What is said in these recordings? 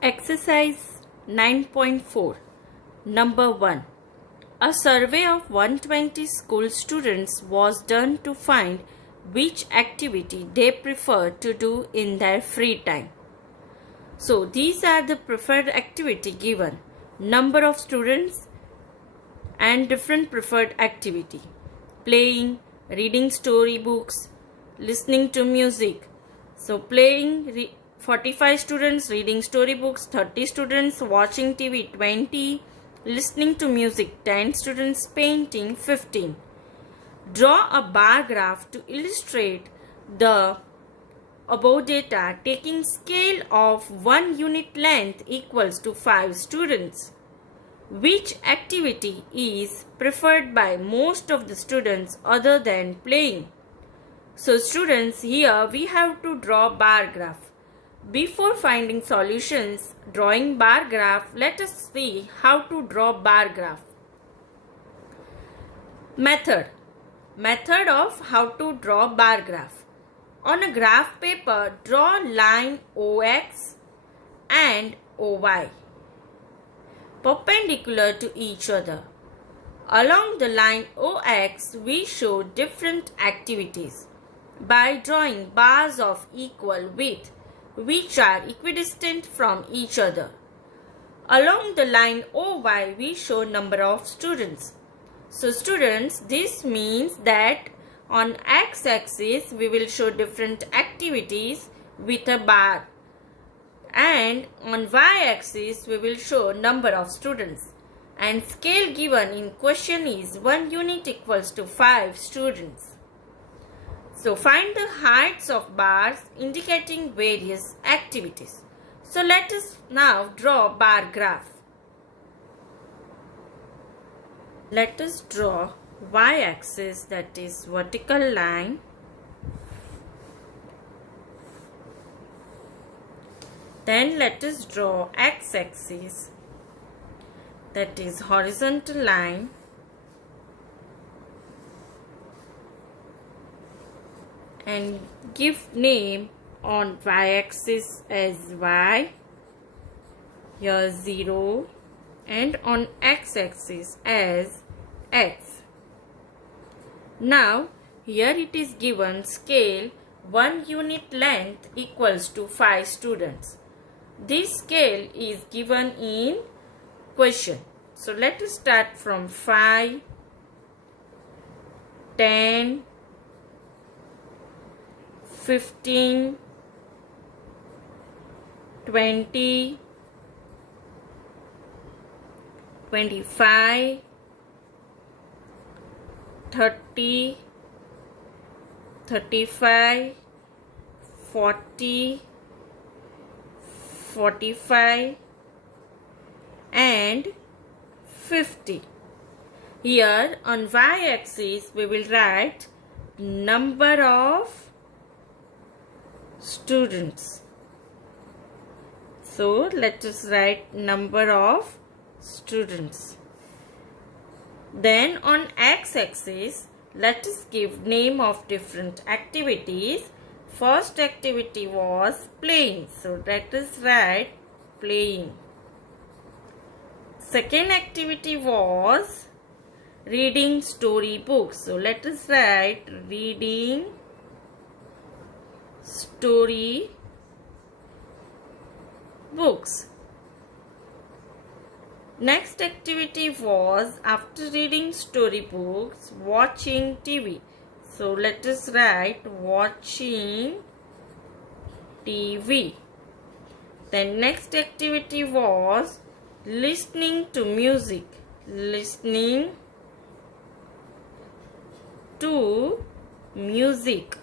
Exercise 9.4. Number 1. A survey of 120 school students was done to find which activity they prefer to do in their free time. So these are the preferred activity given. Number of students and different preferred activity. Playing, reading storybooks, listening to music. So playing 45 students, reading storybooks 30 students, watching TV 20, listening to music 10 students, painting 15. Draw a bar graph to illustrate the above data taking scale of 1 unit length equals to 5 students. Which activity is preferred by most of the students other than playing? So students, here we have to draw bar graph. Before finding solutions, drawing bar graph, let us see how to draw bar graph. Method of how to draw bar graph. On a graph paper, draw line OX and OY perpendicular to each other. Along the line OX, we show different activities by drawing bars of equal width which are equidistant from each other. Along the line OY, we show number of students. So students, this means that on x-axis we will show different activities with a bar, and on y-axis we will show number of students, and scale given in question is 1 unit equals to 5 students. So find the heights of bars indicating various activities. So let us now draw bar graph. Let us draw y-axis, that is vertical line, then let us draw x-axis, that is horizontal line, and give name on y-axis as y, here 0, and on x-axis as x. Now here it is given scale 1 unit length equals to 5 students. This scale is given in question. So let us start from 5, 10, 15, 20, 25, 30, 35, 40, 45 and 50. Here on y-axis we will write number of students. So let us write number of students. Then on x-axis let us give name of different activities. First activity was playing, so let us write playing. Second activity was reading story books, so let us write reading story books. Next activity was, after reading storybooks, watching TV. So let us write watching TV. Then next activity was listening to music. Listening to music.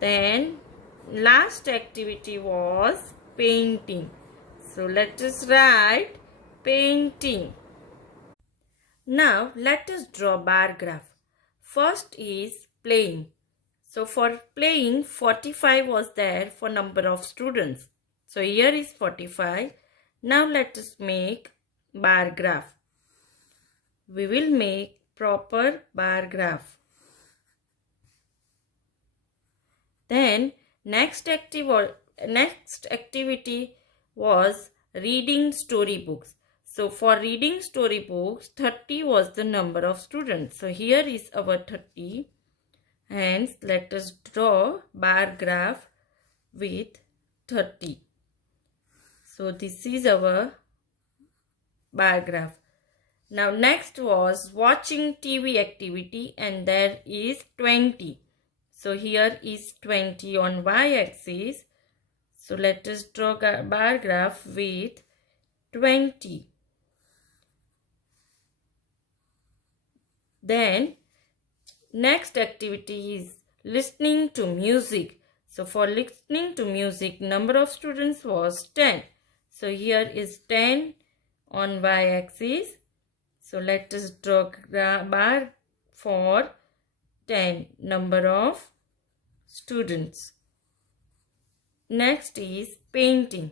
Then last activity was painting. So let us write painting. Now let us draw bar graph. First is playing. So for playing 45 was there for number of students. So here is 45. Now let us make bar graph. We will make proper bar graph. Then next activity was reading storybooks. So for reading storybooks, 30 was the number of students. So here is our 30. Hence, let us draw bar graph with 30. So this is our bar graph. Now next was watching TV activity, and there is 20. So here is 20 on y-axis. So let us draw a bar graph with 20. Then next activity is listening to music. So for listening to music, number of students was 10. So here is 10 on y-axis. So let us draw a bar for 10 number of students. Next is painting.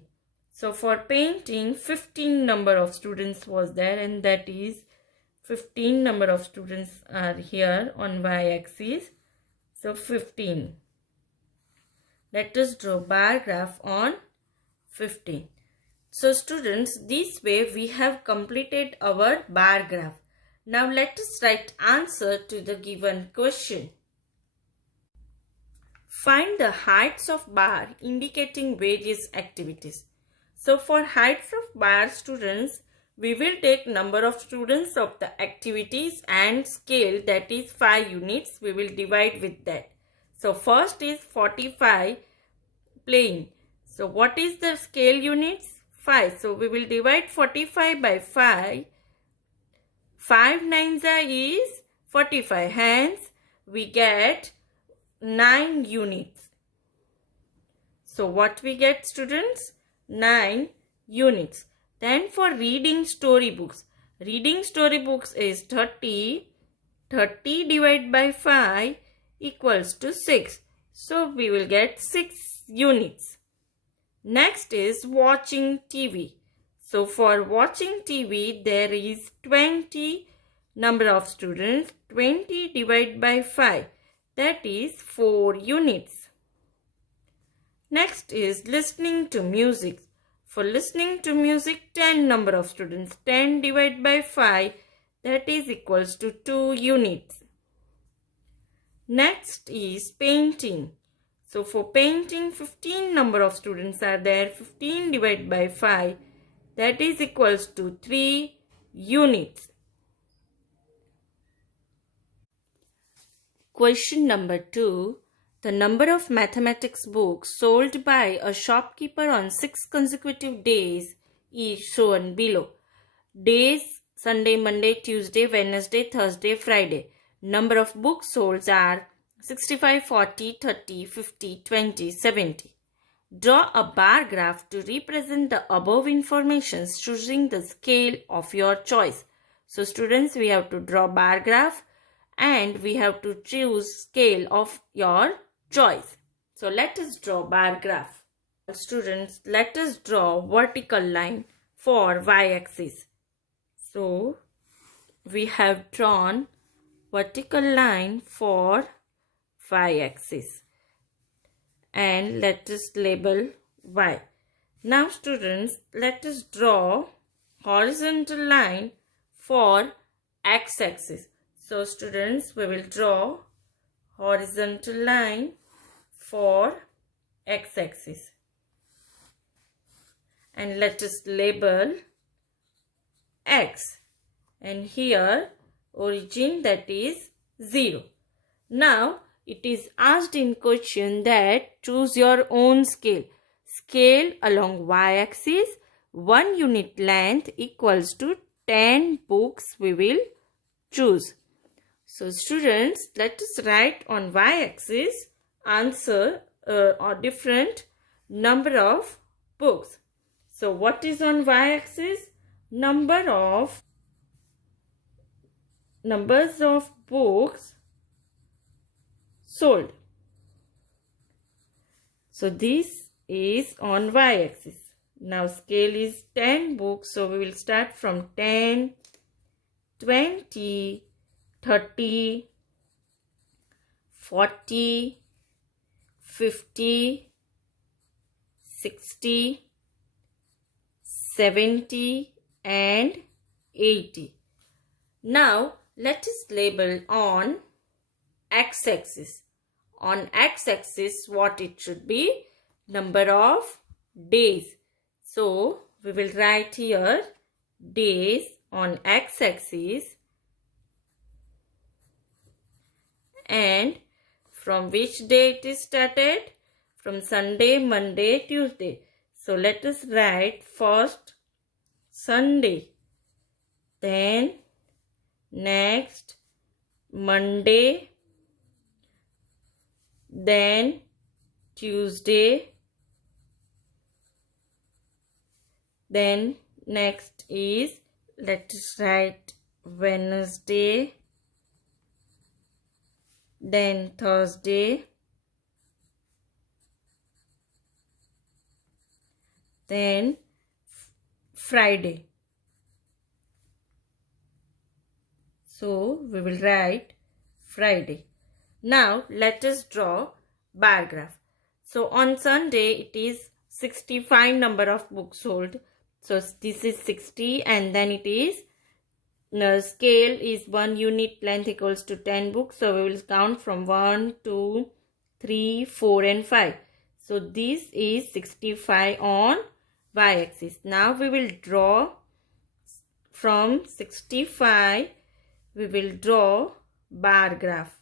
So for painting, 15 number of students was there, and that is 15 number of students are here on y-axis. So 15. Let us draw bar graph on 15. So students, this way we have completed our bar graph. Now let us write answer to the given question. Find the heights of bar indicating various activities. So for heights of bar, students, we will take number of students of the activities and scale, that is 5 units. We will divide with that. So first is 45 playing. So what is the scale units? 5. So we will divide 45 by 5. 5 nines is 45. Hence we get 9 units. So what we get, students? 9 units. Then for reading storybooks. Reading storybooks is 30. 30 divided by 5 equals to 6. So we will get 6 units. Next is watching TV. So for watching TV, there is 20 number of students. 20 divided by 5. That is 4 units. Next is listening to music. For listening to music, 10 number of students. 10 divided by 5, that is equals to 2 units. Next is painting. So for painting, 15 number of students are there. 15 divided by 5, that is equals to 3 units. Question number 2. The number of mathematics books sold by a shopkeeper on 6 consecutive days is shown below. Days: Sunday, Monday, Tuesday, Wednesday, Thursday, Friday. Number of books sold are 65, 40, 30, 50, 20, 70. Draw a bar graph to represent the above information choosing the scale of your choice. So students, we have to draw bar graph and we have to choose scale of your choice. So let us draw bar graph. Students, let us draw vertical line for y-axis. So we have drawn vertical line for y-axis and let us label y. Now students, let us draw horizontal line for x-axis. So students, we will draw horizontal line for x-axis and let us label x, and here origin, that is 0. Now it is asked in question that choose your own scale. Scale along y-axis, 1 unit length equals to 10 books we will choose. So students, let us write on y-axis answer or different number of books. So what is on y-axis? Numbers of books sold. So this is on y-axis. Now scale is 10 books. So we will start from 10, 20, 30, 40, 50, 60, 70 and 80. Now let us label on x-axis. On x-axis what it should be? Number of days. So we will write here days on x-axis, and from which day it is started? From Sunday, Monday, Tuesday. So let us write first Sunday, then next Monday, then Tuesday, then next is, let us write Wednesday, then Thursday, then Friday. So we will write Friday. Now let us draw bar graph. So on Sunday it is 65 number of books sold. So this is 60, and then it is scale is 1 unit length equals to 10 books. So we will count from 1, 2, 3, 4 and 5. So this is 65 on y-axis. Now we will draw from 65, we will draw bar graph.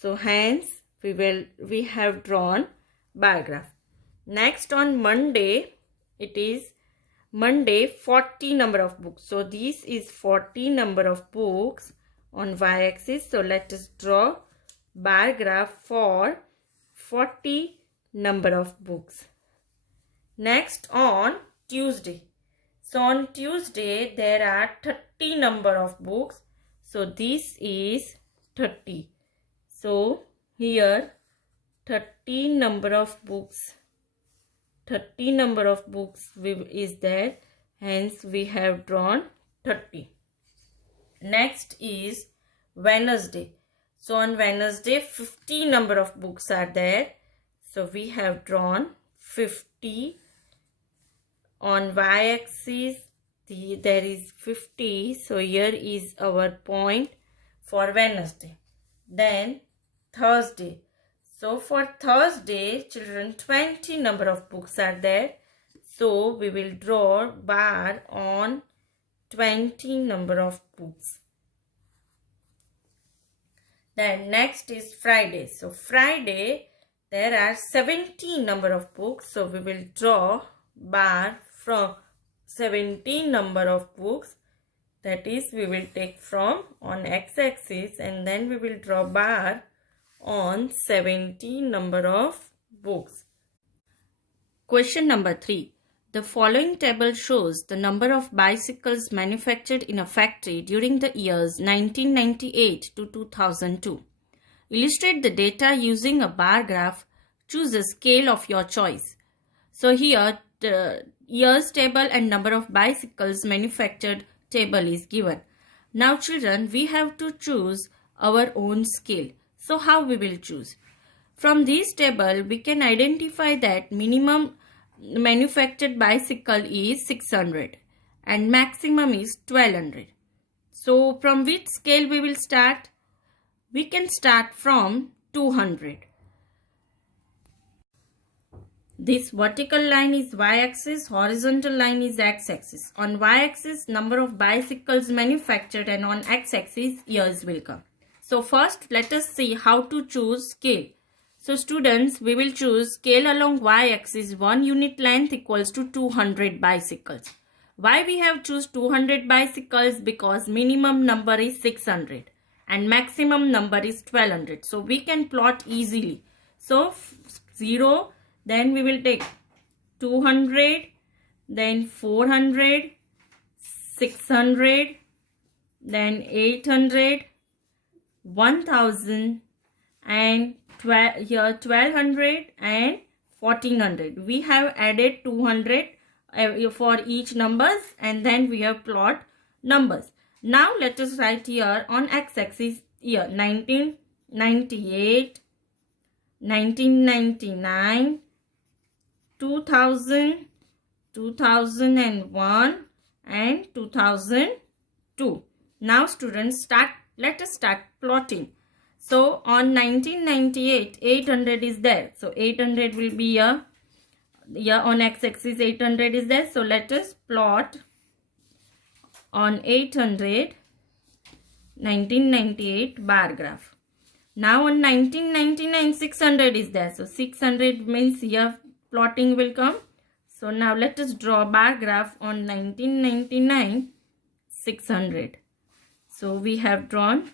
So hence we have drawn bar graph. Next on Monday, it is Monday 40 number of books. So this is 40 number of books on y-axis. So let us draw bar graph for 40 number of books. Next on Tuesday. So on Tuesday there are 30 number of books. So this is 30. So here 30 number of books. 30 number of books is there. Hence we have drawn 30. Next is Wednesday. So on Wednesday 50 number of books are there. So we have drawn 50. On y-axis there is 50. So here is our point for Wednesday. Then Thursday. So for Thursday, children, 20 number of books are there. So we will draw bar on 20 number of books. Then next is Friday. So Friday there are 17 number of books. So we will draw bar from 17 number of books. That is, we will take from on x-axis, and then we will draw bar on 17 number of books. Question number 3. The following table shows the number of bicycles manufactured in a factory during the years 1998 to 2002. Illustrate the data using a bar graph. Choose a scale of your choice. So here the years table and number of bicycles manufactured table is given. Now children, we have to choose our own scale. So how we will choose? From this table we can identify that minimum manufactured bicycle is 600 and maximum is 1200. So from which scale we will start? We can start from 200. This vertical line is y-axis, horizontal line is x-axis. On y-axis, number of bicycles manufactured, and on x-axis, years will come. So first, let us see how to choose scale. So students, we will choose scale along y-axis 1 unit length equals to 200 bicycles. Why we have choose 200 bicycles? Because minimum number is 600 and maximum number is 1200. So we can plot easily. So 0. Then we will take 200, then 400, 600, then 800, 1000, and here 1200 and 1400. We have added 200 for each numbers, and then we have plot numbers. Now let us write here on x-axis year 1998, 1999, 2000, 2001 and 2002. Now students, let us start plotting. So on 1998, 800 is there. So 800 will be here. Here on x-axis 800 is there. So let us plot on 800 1998 bar graph. Now on 1999 600 is there. So 600 means here plotting will come. So now let us draw bar graph on 1999 600. So we have drawn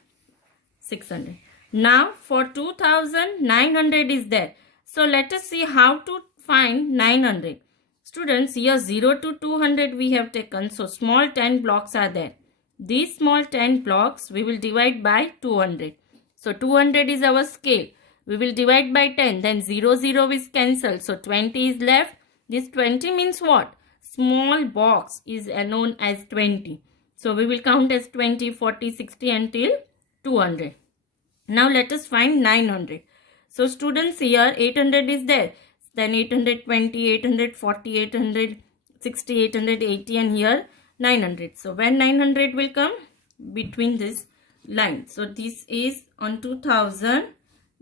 600. Now for 2000 900 is there. So let us see how to find 900. Students, here 0 to 200 we have taken. So small 10 blocks are there. These small 10 blocks we will divide by 200. So 200 is our scale. We will divide by 10. Then 0 is cancelled. So 20 is left. This 20 means what? Small box is known as 20. So we will count as 20, 40, 60 until 200. Now let us find 900. So students, here 800 is there. Then 820, 840, 860, 880 and here 900. So when 900 will come? Between this line. So this is on 2000,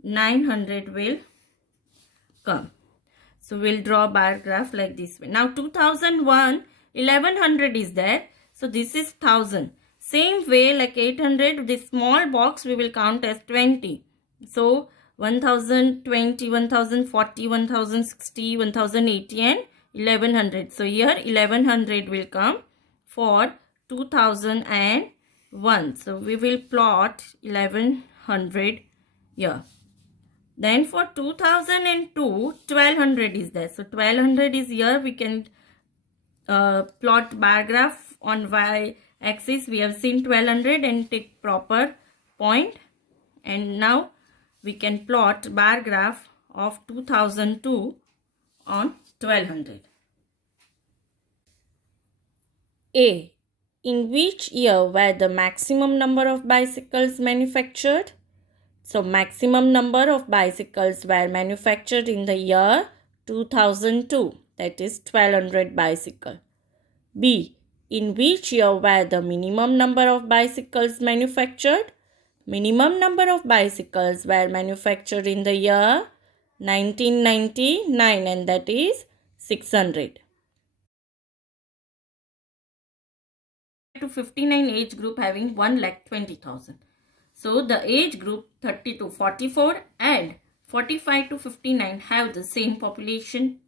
900 will come. So we'll draw bar graph like this way. Now 2001, 1100 is there. So this is 1000. Same way like 800, this small box we will count as 20. So 1020, 1040, 1060, 1080 and 1100. So here 1100 will come for 2001. So we will plot 1100 here. Then for 2002, 1200 is there. So 1200 is here. We can plot bar graph on y axis. We have seen 1200 and take proper point. And now we can plot bar graph of 2002 on 1200. A. In which year were the maximum number of bicycles manufactured? So maximum number of bicycles were manufactured in the year 2002. That is 1200 bicycle. B. In which year were the minimum number of bicycles manufactured? Minimum number of bicycles were manufactured in the year 1999 and that is 600. To 59 age group having 1,20,000. So the age group 30 to 44 and 45 to 59 have the same population.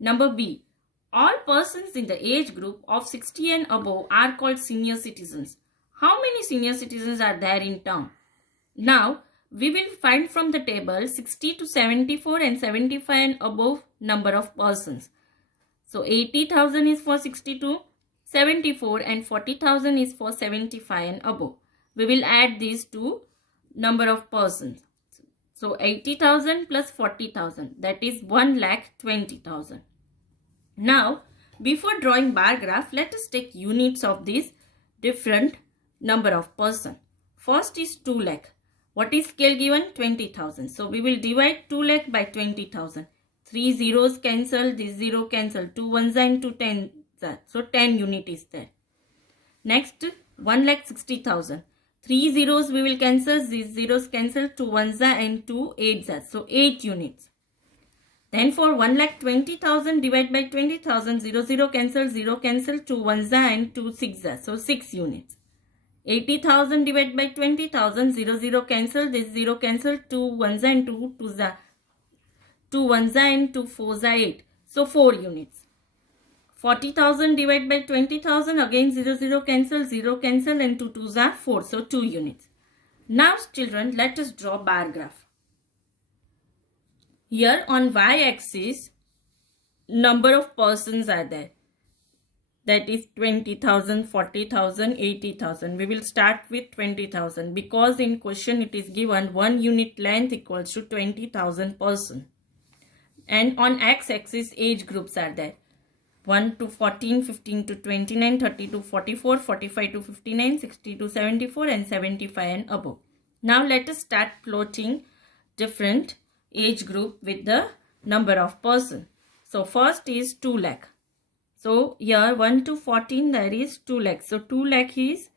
Number B. All persons in the age group of 60 and above are called senior citizens. How many senior citizens are there in town? Now, we will find from the table 60 to 74 and 75 and above number of persons. So, 80,000 is for 62, 74 and 40,000 is for 75 and above. We will add these two number of persons. So, 80,000 plus 40,000, that is 1,20,000. Now, before drawing bar graph, let us take units of these different number of person. First is 2 lakh. What is scale given? 20,000. So we will divide 2 lakh by 20,000. 3 zeros cancel, this 0 cancel. 2 ones and 2 tens. So 10 unit is there. Next 1,60,000. 3 zeros we will cancel, these zeros cancel. 2 ones and 2 eights. So 8 units. Then for 1,20,000 divide by 20,000, 0 cancel, 0 cancel, 2 ones and 2 sixes. So 6 units. 80,000 divided by 20,000, 0 cancel, this 0 cancel, 2 ones and 2 twos are 2 ones and 2 fours are 8. So 4 units. 40,000 divided by 20,000, again 0 cancel, 0 cancel and 2 twos are 4. So 2 units. Now children, let us draw bar graph. Here on y-axis, number of persons are there. That is 20,000, 40,000, 80,000. We will start with 20,000 because in question it is given 1 unit length equals to 20,000 person. And on x-axis age groups are there. 1 to 14, 15 to 29, 30 to 44, 45 to 59, 60 to 74 and 75 and above. Now let us start plotting different age group with the number of person. So first is 2 lakh. So here 1 to 14 there is 2 lakh. So 2 lakh is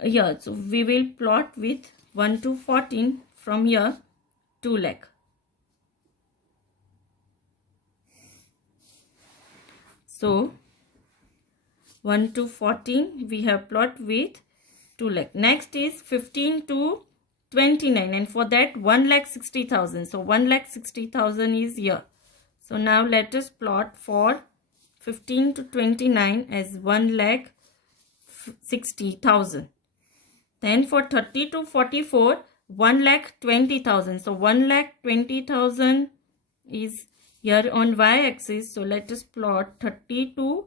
here. So we will plot with 1 to 14 from here 2 lakh. So 1 to 14 we have plot with 2 lakh. Next is 15 to 29, and for that 1,60,000. So 1,60,000 is here. So now let us plot for 15 to 29 as 1,60,000. Then for 30 to 44, 1,20,000. So 1,20,000 is here on y-axis. So let us plot 30 to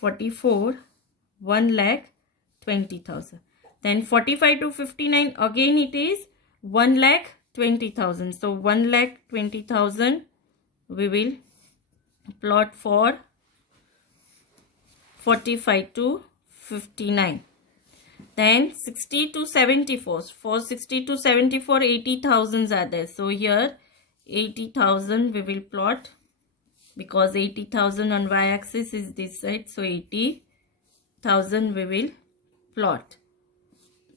44, 1,20,000. Then 45 to 59, again it is 1,20,000. So 1,20,000 we will plot for 45 to 59. Then 60 to 74. For 60 to 74, 80,000s are there. So here 80,000 we will plot, because 80,000 on y-axis is this side. So 80,000 we will plot.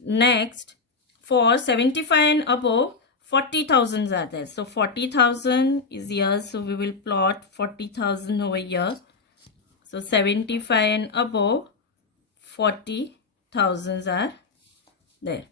Next, for 75 and above, 40,000s are there. So 40,000 is here. So we will plot 40,000 over here. So 75 and above, 40,000s are there.